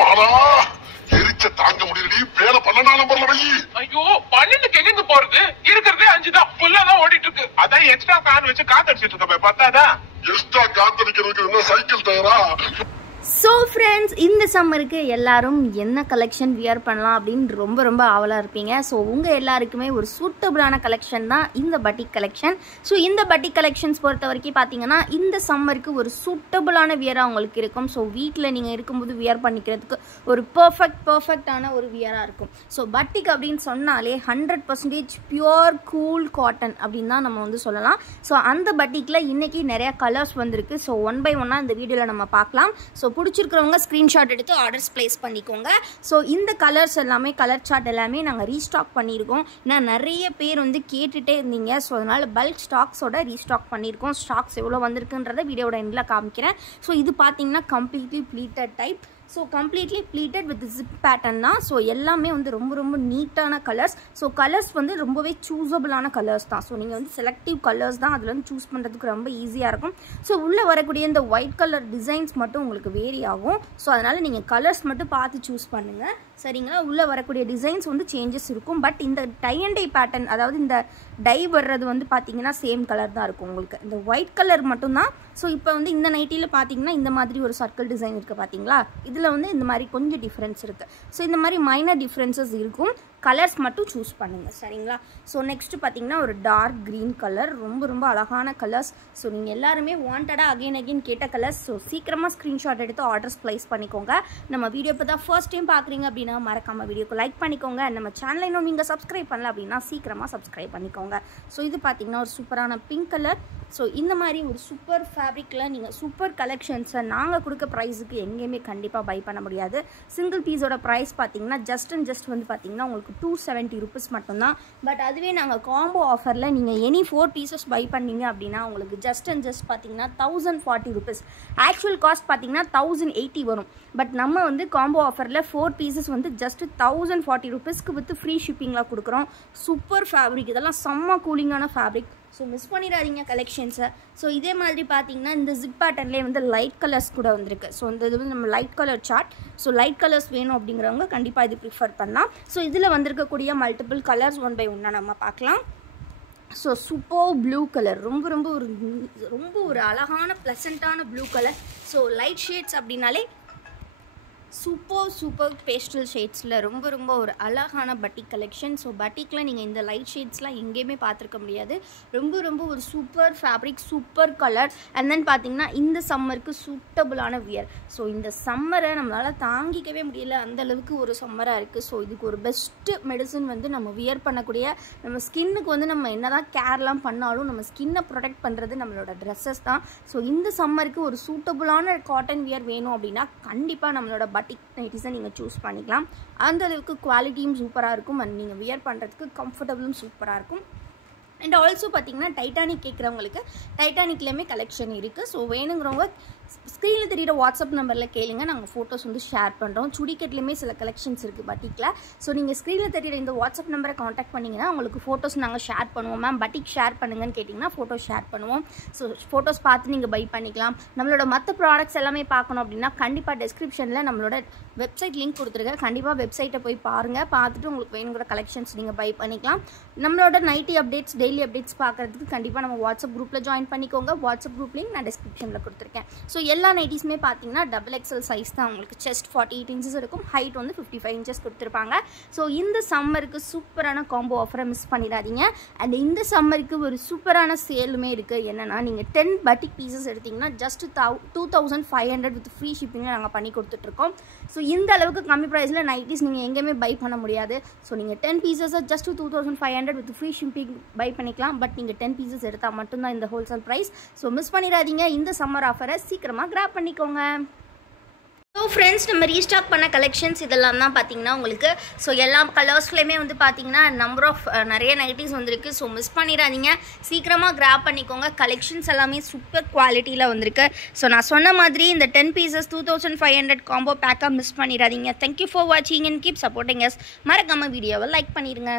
மாலா எரிச்ச தாங்க முடியலடி. வேலை 12ஆம் நம்பர்ல வை. ஐயோ 12க்கு எங்க போறது? இருக்கிறதே 5 தான். ஃபுல்லா தான் ஓடிட்டு இருக்கு. அதான் எக்ஸ்ட்ரா ஃபேன் வச்சு காத்தடிச்சிட்டு இருக்க. பத்தாதா? எக்ஸ்ட்ரா காத்தடிக்கிறதுக்கு என்ன சைக்கிள் டயரா? ஸோ ஃப்ரெண்ட்ஸ், இந்த சம்மருக்கு எல்லாரும் என்ன கலெக்ஷன் வியர் பண்ணலாம் அப்படின்னு ரொம்ப ரொம்ப ஆவலாக இருப்பீங்க. ஸோ உங்கள் எல்லாருக்குமே ஒரு சூட்டபிளான கலெக்ஷன் தான் இந்த பட்டிக் கலெக்ஷன். ஸோ இந்த பட்டிக் கலெக்ஷன்ஸ் பொறுத்த வரைக்கும் பார்த்தீங்கன்னா இந்த சம்மருக்கு ஒரு சூட்டபிளான வியராக உங்களுக்கு இருக்கும். ஸோ வீட்டில் நீங்கள் இருக்கும்போது வியர் பண்ணிக்கிறதுக்கு ஒரு பர்ஃபெக்டான ஒரு வியராக இருக்கும். ஸோ பட்டிக் அப்படின்னு சொன்னாலே 100% பியூர் கூல் காட்டன் அப்படின்னு தான் நம்ம வந்து சொல்லலாம். ஸோ அந்த பட்டிக்கில் இன்றைக்கி நிறையா கலர்ஸ் வந்திருக்கு. ஸோ 1 by 1 இந்த வீடியோவில் நம்ம பார்க்கலாம். ஸோ பிடிச்சிருக்கிறவங்க ஸ்க்ரீன்ஷாட் எடுத்து ஆர்டர்ஸ் ப்ளேஸ் பண்ணிக்கோங்க. ஸோ இந்த கலர்ஸ் எல்லாமே, கலர் சார்ட் எல்லாமே நாங்கள் ரீஸ்டாக் பண்ணியிருக்கோம். ஏன்னா நிறைய பேர் வந்து கேட்டுகிட்டே இருந்தீங்க. ஸோ அதனால் பல்க் ஸ்டாக்ஸோட ரீஸ்டாக் பண்ணியிருக்கோம். ஸ்டாக்ஸ் எவ்வளோ வந்திருக்குன்றதை வீடியோட எண்டில் காமிக்கிறேன். ஸோ இது பார்த்தீங்கன்னா completely pleated type. So completely pleated with zip pattern தான். ஸோ எல்லாமே வந்து ரொம்ப ரொம்ப நீட்டான கலர்ஸ். ஸோ கலர்ஸ் வந்து ரொம்பவே சூஸபிளான கலர்ஸ் தான். ஸோ நீங்கள் வந்து செலக்டிவ் கலர்ஸ் தான் அதில் வந்து சூஸ் பண்ணுறதுக்கு ரொம்ப ஈஸியாக இருக்கும். ஸோ உள்ளே வரக்கூடிய இந்த ஒயிட் கலர் டிசைன்ஸ் மட்டும் உங்களுக்கு வேரி ஆகும். ஸோ அதனால் நீங்கள் கலர்ஸ் மட்டும் பார்த்து சூஸ் பண்ணுங்கள், சரிங்களா? உள்ளே வரக்கூடிய டிசைன்ஸ் வந்து சேஞ்சஸ் இருக்கும். பட் இந்த டை அண்ட் டை பேட்டர்ன், அதாவது இந்த டை வர்றது வந்து பார்த்தீங்கன்னா சேம் கலர் தான் இருக்கும் உங்களுக்கு. இந்த ஒயிட் கலர் மட்டும்தான். ஸோ இப்போ வந்து இந்த நைட்டியில் பார்த்தீங்கன்னா இந்த மாதிரி ஒரு சர்க்கிள் டிசைன் இருக்குது பார்த்தீங்களா? இதில் வந்து இந்த மாதிரி கொஞ்சம் டிஃப்ரென்ஸ் இருக்குது. ஸோ இந்த மாதிரி மைனர் டிஃப்ரென்சஸ் இருக்கும். கலர்ஸ் மட்டும் சூஸ் பண்ணுங்கள், சரிங்களா? ஸோ நெக்ஸ்ட்டு பார்த்தீங்கன்னா ஒரு டார்க் க்ரீன் கலர், ரொம்ப ரொம்ப அழகான கலர்ஸ். ஸோ நீங்கள் எல்லாருமே வாண்டடாக அகைன் கேட்ட கலர்ஸ். ஸோ சீக்கிரமாக ஸ்க்ரீன்ஷாட் எடுத்து ஆர்டர்ஸ் ப்ளேஸ் பண்ணிக்கோங்க. நம்ம வீடியோ இப்போ தான் ஃபர்ஸ்ட் டைம் பார்க்குறீங்க அப்படின்னா மறக்காமல் வீடியோக்கு லைக் பண்ணிக்கோங்க. நம்ம சேனலை இன்னும் நீங்கள் சப்ஸ்கிரைப் பண்ணல அப்படின்னா சீக்கிரமாக சப்ஸ்கிரைப் பண்ணிக்கோங்க. ஸோ இது பார்த்தீங்கன்னா ஒரு சூப்பரான பிங்க் கலர். ஸோ இந்த மாதிரி ஒரு சூப்பர் ஃபேப்ரிக்கில் நீங்கள் சூப்பர் கலெக்ஷன்ஸை நாங்கள் கொடுக்க ப்ரைஸுக்கு எங்கேயுமே கண்டிப்பாக பை பண்ண முடியாது. சிங்கிள் பீஸோட ப்ரைஸ் பார்த்தீங்கன்னா ஜஸ்ட் வந்து பார்த்தீங்கன்னா உங்களுக்கு 270 rupees மட்டும்தான். பட் அதுவே நாங்கள் காம்போ ஆஃபரில் நீங்கள் எனி 4 pieces பை பண்ணீங்க அப்படின்னா உங்களுக்கு ஜஸ்ட் பார்த்தீங்கன்னா 1040 rupees. ஆக்சுவல் காஸ்ட் பார்த்தீங்கன்னா 1080 வரும். பட் நம்ம வந்து காம்போ ஆஃபரில் 4 pieces வந்து ஜஸ்ட் 1040 rupeesக்கு வித் ஃப்ரீ ஷிப்பிங்கில் கொடுக்குறோம். சூப்பர் ஃபேப்ரிக், இதெல்லாம் செம்ம கூலிங்கான ஃபேப்ரிக். ஸோ மிஸ் பண்ணிடாதீங்க கலெக்ஷன்ஸை. ஸோ இதே மாதிரி பார்த்தீங்கன்னா இந்த ஜிப் பேட்டர்ன்லேயே வந்து லைட் கலர்ஸ் கூட வந்திருக்கு. ஸோ இந்த இது வந்து நம்ம light colour chart. So light colours வேணும் அப்படிங்கிறவங்க கண்டிப்பாக இது ப்ரிஃபர் பண்ணலாம். ஸோ இதில் வந்திருக்கக்கூடிய மல்டிபிள் கலர்ஸ் 1 by 1 நம்ம பார்க்கலாம். ஸோ சூப்பர் ப்ளூ கலர், ரொம்ப ஒரு அழகான ப்ளசண்ட்டான blue colour. So light shades அப்படின்னாலே சூப்பர் பேஸ்டல் ஷேட்ஸில் ரொம்ப ஒரு அழகான பட்டிக் கலெக்ஷன். ஸோ பட்டிக்கில் நீங்கள் இந்த லைட் ஷேட்ஸ்லாம் எங்கேயுமே பார்த்துருக்க முடியாது. ரொம்ப ஒரு super fabric, super colour. And then பார்த்தீங்கன்னா இந்த சம்மருக்கு சூட்டபுளான வியர். ஸோ இந்த சம்மரை நம்மளால் தாங்கிக்கவே முடியல, அந்தளவுக்கு ஒரு சம்மராக இருக்குது. ஸோ இதுக்கு ஒரு பெஸ்ட்டு மெடிசன் வந்து நம்ம வியர் பண்ணக்கூடிய, நம்ம ஸ்கின்னுக்கு வந்து நம்ம என்ன தான் கேர்லாம் பண்ணாலும் நம்ம ஸ்கின்னை ப்ரொடெக்ட் பண்ணுறது நம்மளோட ட்ரெஸ்ஸஸ் தான். ஸோ இந்த சம்மருக்கு ஒரு சூட்டபுளான காட்டன் வியர் வேணும் அப்படின்னா கண்டிப்பாக நம்மளோட பட்டிக் நைட்டிஸை நீங்கள் சூஸ் பண்ணிக்கலாம். அந்த அளவுக்கு குவாலிட்டியும் சூப்பராக இருக்கும். அண்ட் நீங்கள் வியர் பண்ணுறதுக்கு கம்ஃபர்டபுளும் சூப்பராக இருக்கும். அண்ட் ஆல்சோ பார்த்தீங்கன்னா டைட்டானிக் கேட்குறவங்களுக்கு டைட்டானிக்லேயுமே கலெக்ஷன் இருக்குது. ஸோ வேணுங்கிறவங்க ஸ்க்ரீனில் தெரியிற வாட்ஸ்அப் நம்பரில் கேளுங்க, நாங்கள் ஃபோட்டோஸ் வந்து ஷேர் பண்ணுறோம். சுடிக்கட்லேயுமே சில கலெக்ஷன்ஸ் இருக்குது பட்டிக்கில். ஸோ நீங்கள் ஸ்க்ரீனில் தெரியிற இந்த வாட்ஸ்அப் நம்பரை காண்டாக்ட் பண்ணிங்கன்னா உங்களுக்கு ஃபோட்டோஸ் நாங்கள் ஷேர் பண்ணுவோம். மேம் பட்டிக் ஷேர் பண்ணுங்கன்னு கேட்டிங்கன்னா ஃபோட்டோ ஷேர் பண்ணுவோம். ஸோ ஃபோட்டோஸ் பார்த்து நீங்கள் பை பண்ணிக்கலாம். நம்மளோட மற்ற ப்ராடக்ட்ஸ் எல்லாமே பார்க்கணும் அப்படின்னா கண்டிப்பாக டிஸ்கிரிப்ஷனில் நம்மளோட வெப்சைட் லிங்க் கொடுத்துருக்கேன். கண்டிப்பாக வெப்சைட்டை போய் பாருங்கள். பார்த்துட்டு உங்களுக்கு வேணுங்கிற கலெக்ஷன்ஸ் நீங்கள் பை பண்ணிக்கலாம். நம்மளோட நைட்டி அப்டேட்ஸ், டெய்லி அப்டேட்ஸ் பார்க்குறதுக்கு கண்டிப்பாக நம்ம வாட்ஸ்அப் குரூப்பில் ஜாயின் பண்ணிக்கோங்க. வாட்ஸ்அப் குரூப் லிங்க் நான் டிஸ்கிரிப்ஷனில் கொடுத்துருக்கேன். ஸோ எல்லா நைட்டிஸுமே பார்த்தீங்கன்னா XXL சைஸ் தான். உங்களுக்கு செஸ்ட் 48 inches இருக்கும், ஹைட் வந்து 55 inches கொடுத்துருப்பாங்க. ஸோ இந்த சம்மருக்கு சூப்பரான காம்போ ஆஃபரை மிஸ் பண்ணிடாதீங்க. அண்ட் இந்த சம்மருக்கு ஒரு சூப்பரான சேலுமே இருக்குது. என்னென்னா நீங்கள் 10 பட்டிக் பீசஸ் எடுத்திங்கன்னா ஜஸ்ட் 2500 வித் ஃப்ரீ ஷிப்பிங்கில் நாங்கள் பண்ணி கொடுத்துட்ருக்கோம். ஸோ இந்த அளவுக்கு கம்மி ப்ரைஸில் நைட்டிஸ் நீங்கள் எங்கேயுமே பை பண்ண முடியாது. ஸோ நீங்கள் 10 pieces just 2500 with free shipping buy பண்ணிக்கலாம். பட் நீங்கள் 10 pieces எடுத்தால் மட்டும்தான் இந்த ஹோல்சேல் ப்ரைஸ். ஸோ மிஸ் பண்ணிடாதீங்க. இந்த சம்மர் ஆஃபரை சீக்கிரமாக கிராப் பண்ணிக்கோங்க. ஸோ ஃப்ரெண்ட்ஸ், நம்ம ரீஸ்டாக் பண்ண கலெக்ஷன்ஸ் இதெல்லாம் தான் பார்த்தீங்கன்னா உங்களுக்கு. ஸோ எல்லா கலர்ஸ்லேயுமே வந்து பார்த்தீங்கன்னா நம்பர் ஆஃப் நிறைய நைட்டிஸ் வந்திருக்கு. ஸோ மிஸ் பண்ணிடாதீங்க, சீக்கிரமாக கிராப் பண்ணிக்கோங்க. கலெக்ஷன்ஸ் எல்லாமே சூப்பர் குவாலிட்டியில் வந்திருக்கு. ஸோ நான் சொன்ன மாதிரி இந்த 10 pieces 2500 காம்போ பேக்காக மிஸ் பண்ணிடாதீங்க. தேங்க்யூ ஃபார் வாட்சிங் அண்ட் கீப் சப்போர்ட்டிங் அஸ். மறக்காமல் வீடியோவை லைக் பண்ணிடுங்க.